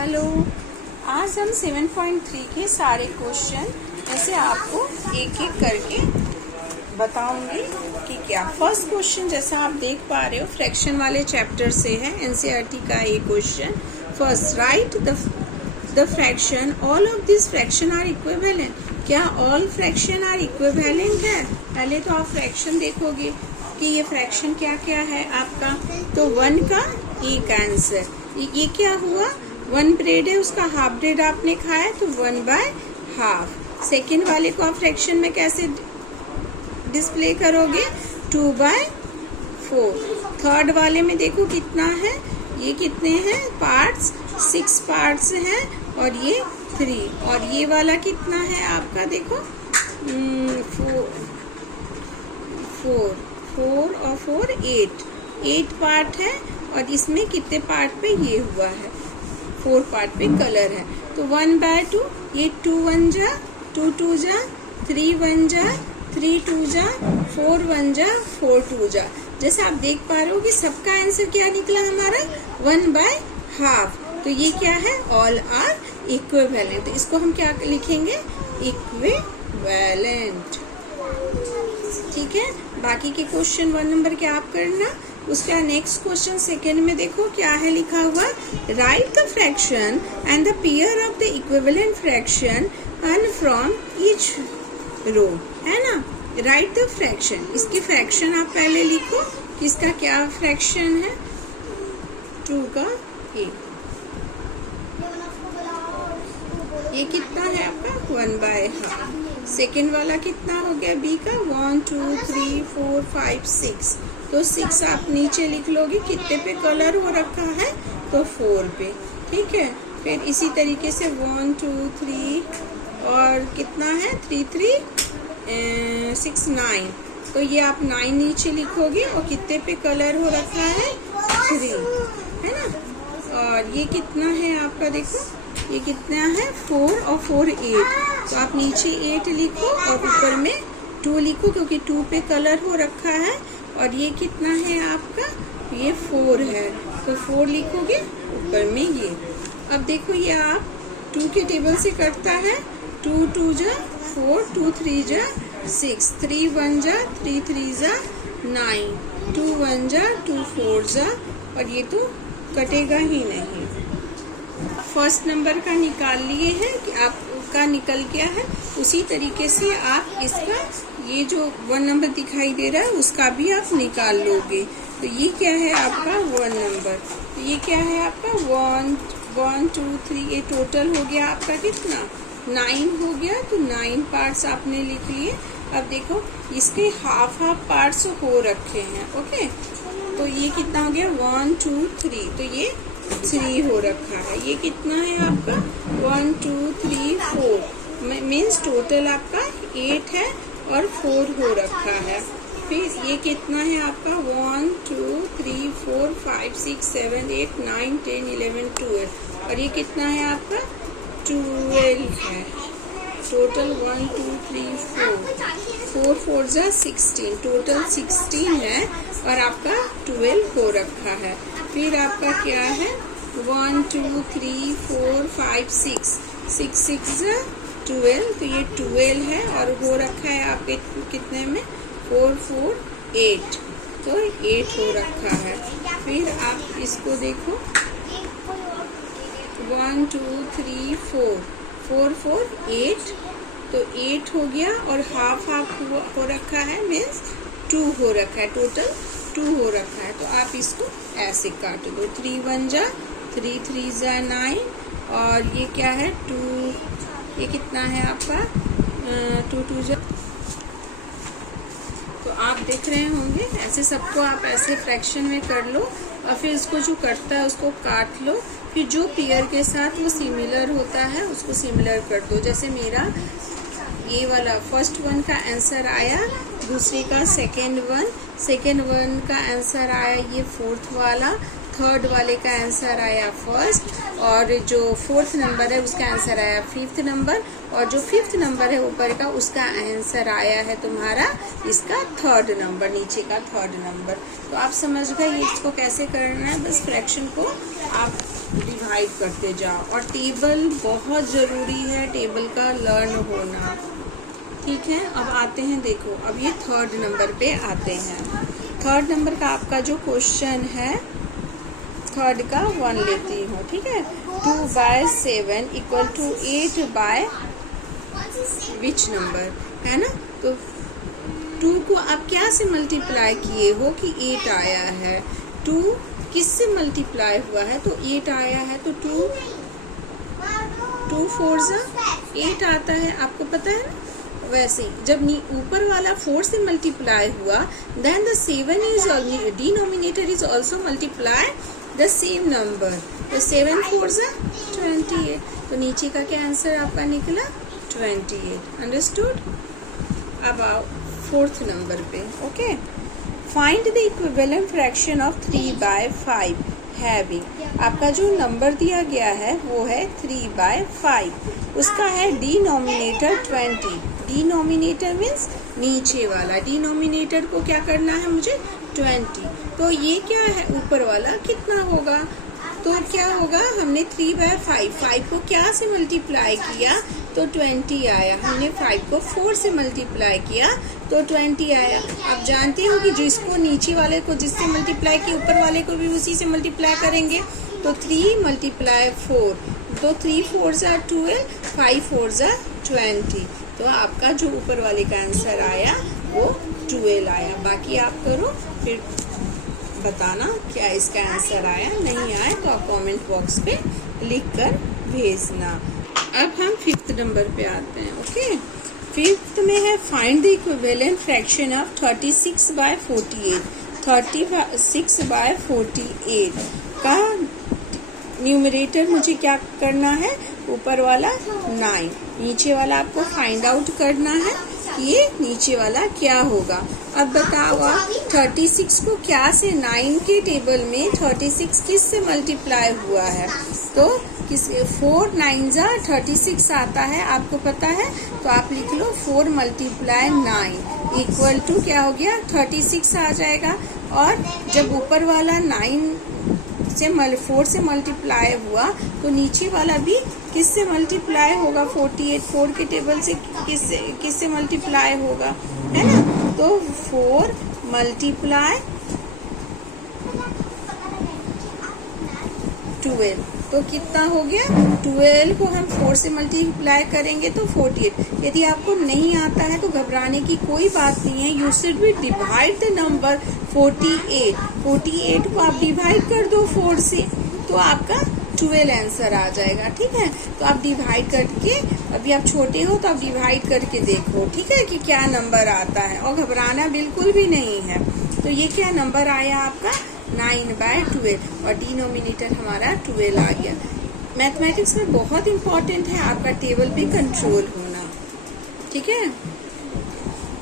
Hello, आज हम 7.3 के सारे क्वेश्चन ऐसे आपको एक एक करके बताऊंगी कि क्या। फर्स्ट क्वेश्चन जैसा आप देख पा रहे हो फ्रैक्शन वाले चैप्टर से है, एनसीईआरटी का ये question. First, write the fraction all of this fraction are equivalent. क्या ऑल फ्रैक्शन आर इक्विवेलेंट है? पहले तो आप फ्रैक्शन देखोगे कि ये फ्रैक्शन क्या क्या है आपका। तो 1 का एक आंसर, ये क्या हुआ, 1 ब्रेड है, उसका हाफ ब्रेड आपने खाया तो 1/2। सेकेंड वाले को आप फ्रैक्शन में कैसे डिस्प्ले करोगे, 2/4। थर्ड वाले में देखो कितना है, ये कितने हैं पार्ट्स, 6 पार्ट्स हैं और ये 3। और ये वाला कितना है आपका, देखो 4 और 4 8 पार्ट है। और इसमें कितने पार्ट पे ये हुआ है, 4 पार्ट पे कलर है। तो 1/2, ये 2 1 जा 2 2 जा 3 1 जा 3 2 जा 4 1 जा 4 2 जा। जैसे आप देख पा रहे हो कि सबका आंसर क्या निकला हमारा, 1/2। तो ये क्या है, ऑल आर इक्विवेलेंट। तो इसको हम क्या लिखेंगे, इक्विवेलेंट। ठीक है, बाकी के क्वेश्चन 1 नंबर के आप करना। उसका नेक्स्ट क्वेश्चन सेकेंड में देखो क्या है लिखा हुआ, write the fraction and the pair of the equivalent fraction and from each row, है ना। राइट द फ्रैक्शन, इसकी फ्रैक्शन आप पहले लिखो, किसका क्या फ्रैक्शन है, 2 का a। ये कितना है आपका, 1/2। सेकेंड वाला कितना हो गया b का, 1 2 3 4 5 6। तो 6 आप नीचे लिख लोगे, कितने पे कलर हो रखा है, तो 4 पे। ठीक है, फिर इसी तरीके से 1 2 3 और कितना है 3 3 6 9। तो ये आप 9 नीचे लिखोगे और कितने पे कलर हो रखा है, 3, है ना। और ये कितना है आपका, देखो ये कितना है, 4 और 4 8। तो आप नीचे 8 लिखो और ऊपर में 2 लिखो, क्योंकि 2 पे कलर हो रखा है। और ये कितना है आपका, ये 4 है, तो 4 लिखोगे ऊपर में ये। अब देखो ये आप 2 के टेबल से कटता है, 2 2 जा 4 2 3 जा 6 3 1 जा 3 3 जा 9 2 1 जा 2 4 जा, और ये तो कटेगा ही नहीं। फर्स्ट नंबर का निकाल लिए हैं कि आपका निकल गया है। उसी तरीके से आप इसका ये जो 1 नंबर दिखाई दे रहा है उसका भी आप निकाल लोगे। तो ये क्या है आपका 1 नंबर, तो ये क्या है आपका 1 1 2 3। ये टोटल हो गया आपका कितना, 9 हो गया। तो 9 पार्ट्स आपने लिख लिए। अब देखो इसके हाफ पार्ट्स हो रखे हैं, ओके। तो ये कितना हो गया, 1 2 3। तो ये 3 हो रखा है। ये कितना है आपका, 1 2 3 4। मीन्स टोटल आपका 8 है और 4 हो रखा है। फिर ये कितना है आपका, 1 2 3 4 5 6 7 8 9 10 11 12। और ये कितना है आपका, 12 है। टोटल 1 2 3 4 4 जा 16, टोटल 16 है और आपका 12 हो रखा है। फिर आपका क्या है, 1 2 3 4 5 6 6 6 जा 12। तो ये 12 है और हो रखा है आपके कितने में, 4 4 8। तो 8 हो रखा है। फिर आप इसको देखो, 1 2 3 4 4 4 8। तो 8 हो गया और हाफ हो रखा है, मीन्स 2 हो रखा है, टोटल 2 हो रखा है। तो आप इसको ऐसे काट दो, 3 1 जा 3 3 जा 9। और ये क्या है 2, ये कितना है आपका 2 2 जा। तो आप देख रहे होंगे ऐसे सबको आप ऐसे फ्रैक्शन में कर लो और फिर इसको जो कटता है उसको काट लो। फिर जो पेयर के साथ वो सिमिलर होता है उसको सिमिलर कर दो। जैसे मेरा ये वाला फर्स्ट 1 का आंसर आया, दूसरे का सेकेंड 1 का आंसर आया, ये 4th वाला, थर्ड वाले का आंसर आया फर्स्ट, और जो फोर्थ नंबर है उसका आंसर आया फिफ्थ नंबर, और जो फिफ्थ नंबर है ऊपर का उसका आंसर आया है तुम्हारा इसका थर्ड नंबर, नीचे का थर्ड नंबर। तो आप समझ गए ये इसको कैसे करना है। बस फ्रैक्शन को आप डिवाइड करते जाओ, और टेबल बहुत ज़रूरी है, टेबल का लर्न होना। ठीक है, अब आते हैं, देखो अब ये थर्ड नंबर पे आते हैं। थर्ड नंबर का आपका जो क्वेश्चन है, थर्ड का 1 लेती हूँ। ठीक है, 2/7 equal to 8 by which number, है ना। तो 2 को आप क्या से मल्टीप्लाई किए हो कि 8 आया है। 2 किससे मल्टीप्लाई हुआ है तो 8 आया है, तो 2 4 8 आता है, आपको पता है ना। वैसे जब ऊपर वाला 4 से मल्टीप्लाई हुआ, then the 7 is denominator is also multiply the same number, तो 7 4 28, तो नीचे का क्या आंसर आपका निकला 28। अंडरस्टूड। अब आओ फोर्थ नंबर पे। Okay, find the equivalent fraction of 3/5 having. आपका जो नंबर दिया गया है वो है 3/5, उसका है डिनोमिनेटर 20। डिनोमिनेटर मीन्स नीचे वाला, डिनोमिनेटर को क्या करना है मुझे 20। तो ये क्या है ऊपर वाला कितना होगा, तो क्या होगा, हमने 3/5, 5 को क्या से मल्टीप्लाई किया तो 20 आया। हमने 5 को 4 से मल्टीप्लाई किया तो 20 आया। आप जानते हो कि जिसको नीचे वाले को जिससे मल्टीप्लाई किया ऊपर वाले को भी उसी से मल्टीप्लाई करेंगे, तो 3 × 4, तो 3 4 12, 5 4 20। तो आपका जो ऊपर वाले का आंसर आया वो 12 आया। बाकी आप करो, फिर बताना क्या इसका आंसर आया, नहीं आया तो आप कमेंट बॉक्स पे लिख कर भेजना। अब हम फिफ्थ नंबर पे आते हैं। ओके, फिफ्थ में है find the equivalent fraction of 36/48। 36/48 का न्यूमरेटर मुझे क्या करना है, ऊपर वाला 9, नीचे वाला आपको फाइंड आउट करना है कि ये नीचे वाला क्या होगा। अब बताओ आप 36 को क्या से 9 के टेबल में 36 किस से मल्टीप्लाई हुआ है, तो किस 4 9 36 आता है, आपको पता है। तो आप लिख लो 4 × 9 इक्वल टू क्या हो गया 36 आ जाएगा। और जब ऊपर वाला 9 से 4 से मल्टीप्लाई हुआ तो नीचे वाला भी किससे मल्टीप्लाई होगा, 48 4 के टेबल से किससे मल्टीप्लाई होगा, है ना। तो 4 × 12, तो कितना हो गया 12 को हम 4 से मल्टीप्लाई करेंगे तो 48। यदि आपको नहीं आता है तो घबराने की कोई बात नहीं है, you should be divide the number 48 को आप डिवाइड कर दो 4 से, तो आपका 12 आंसर आ जाएगा। ठीक है, तो आप डिवाइड करके, अभी आप छोटे हो तो आप डिवाइड करके देखो, ठीक है, कि क्या नंबर आता है, और घबराना बिल्कुल भी नहीं है। तो ये क्या नंबर आया आपका 9/12, और डिनोमिनेटर हमारा 12 आ गया। मैथमेटिक्स में बहुत इंपॉर्टेंट है आपका टेबल पे कंट्रोल होना। ठीक है,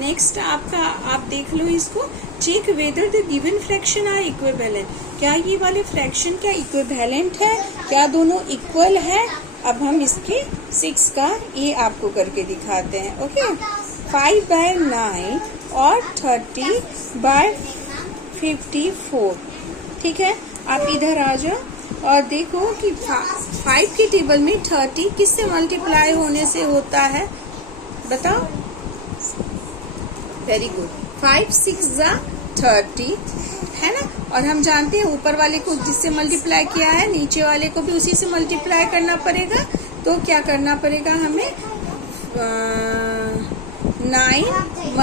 नेक्स्ट आपका, आप देख लो इसको, check whether the given fraction are equivalent. क्या ये वाले फ्रैक्शन क्या इक्विवेलेंट है, क्या दोनों इक्वल है। अब हम इसके 6 का ये आपको करके दिखाते हैं। ओके, 5/9 और 30/54। ठीक है, आप इधर आ जाओ और देखो कि 5 के टेबल में 30 किससे मल्टीप्लाई होने से होता है, बताओ। वेरी गुड, 5 6 30, है ना। और हम जानते हैं ऊपर वाले को जिससे मल्टीप्लाई किया है नीचे वाले को भी उसी से मल्टीप्लाई करना पड़ेगा। तो क्या करना पड़ेगा हमें, 9 ×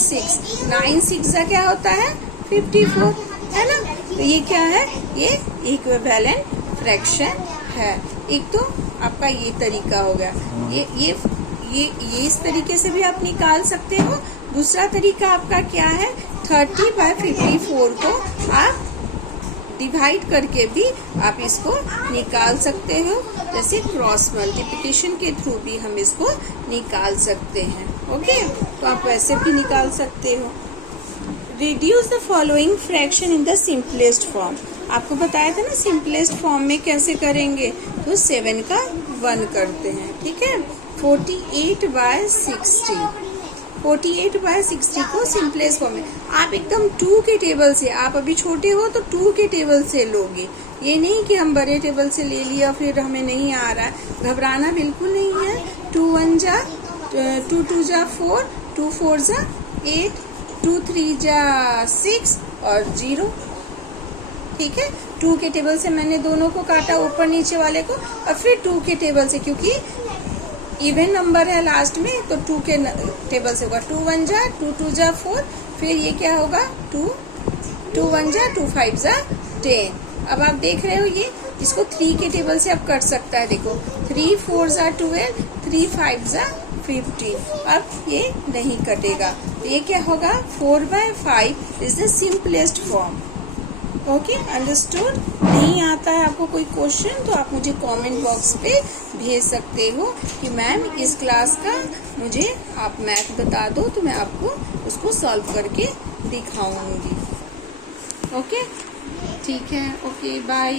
6, 9 6 क्या होता है 54, है ना। तो ये क्या है, ये इक्विवेलेंट फ्रैक्शन है। एक तो आपका ये तरीका हो गया, ये इस तरीके से भी आप निकाल सकते हो। दूसरा तरीका आपका क्या है, 30/54 को आप डिवाइड करके भी आप इसको निकाल सकते हो, जैसे क्रॉस मल्टीप्लिकेशन के थ्रू भी हम इसको निकाल सकते हैं। ओके, तो आप वैसे भी निकाल सकते हो। Reduce the following fraction in the simplest form. आपको बताया था ना सिंपलेस्ट फॉर्म में कैसे करेंगे, तो 7 का 1 करते हैं, ठीक है। 48/60, 48/60 को सिंपलेस्ट फॉर्म में आप एकदम 2 के टेबल से, आप अभी छोटे हो तो 2 के टेबल से लोगे, ये नहीं कि हम बड़े टेबल से ले लिया फिर हमें नहीं आ रहा है, घबराना बिल्कुल नहीं है। 2 1 जा 2 2 जा 4, 2 4 जा 8, 2 3 जा 6 और 0, ठीक है। 2 के टेबल से मैंने दोनों को काटा, ऊपर नीचे वाले को, और फिर 2 के टेबल से, क्योंकि इवन नंबर है लास्ट में तो 2 के टेबल से होगा। 2 1 जा 2 2 जा 4, फिर ये क्या होगा 2 1 जा 2 5 जा 10। अब आप देख रहे हो ये, इसको 3 के टेबल से अब कट सकता है, देखो 3 4 जा 12, 3 5 जा 15, अब ये नहीं कटेगा, तो ये क्या होगा 4/5 is the simplest form. Okay, understood. नहीं आता है आपको कोई क्वेश्चन तो आप मुझे कमेंट बॉक्स पे भेज सकते हो कि मैम इस क्लास का मुझे आप मैथ बता दो, तो मैं आपको उसको सॉल्व करके दिखाऊंगी। ओके, ठीक है, ओके, बाय।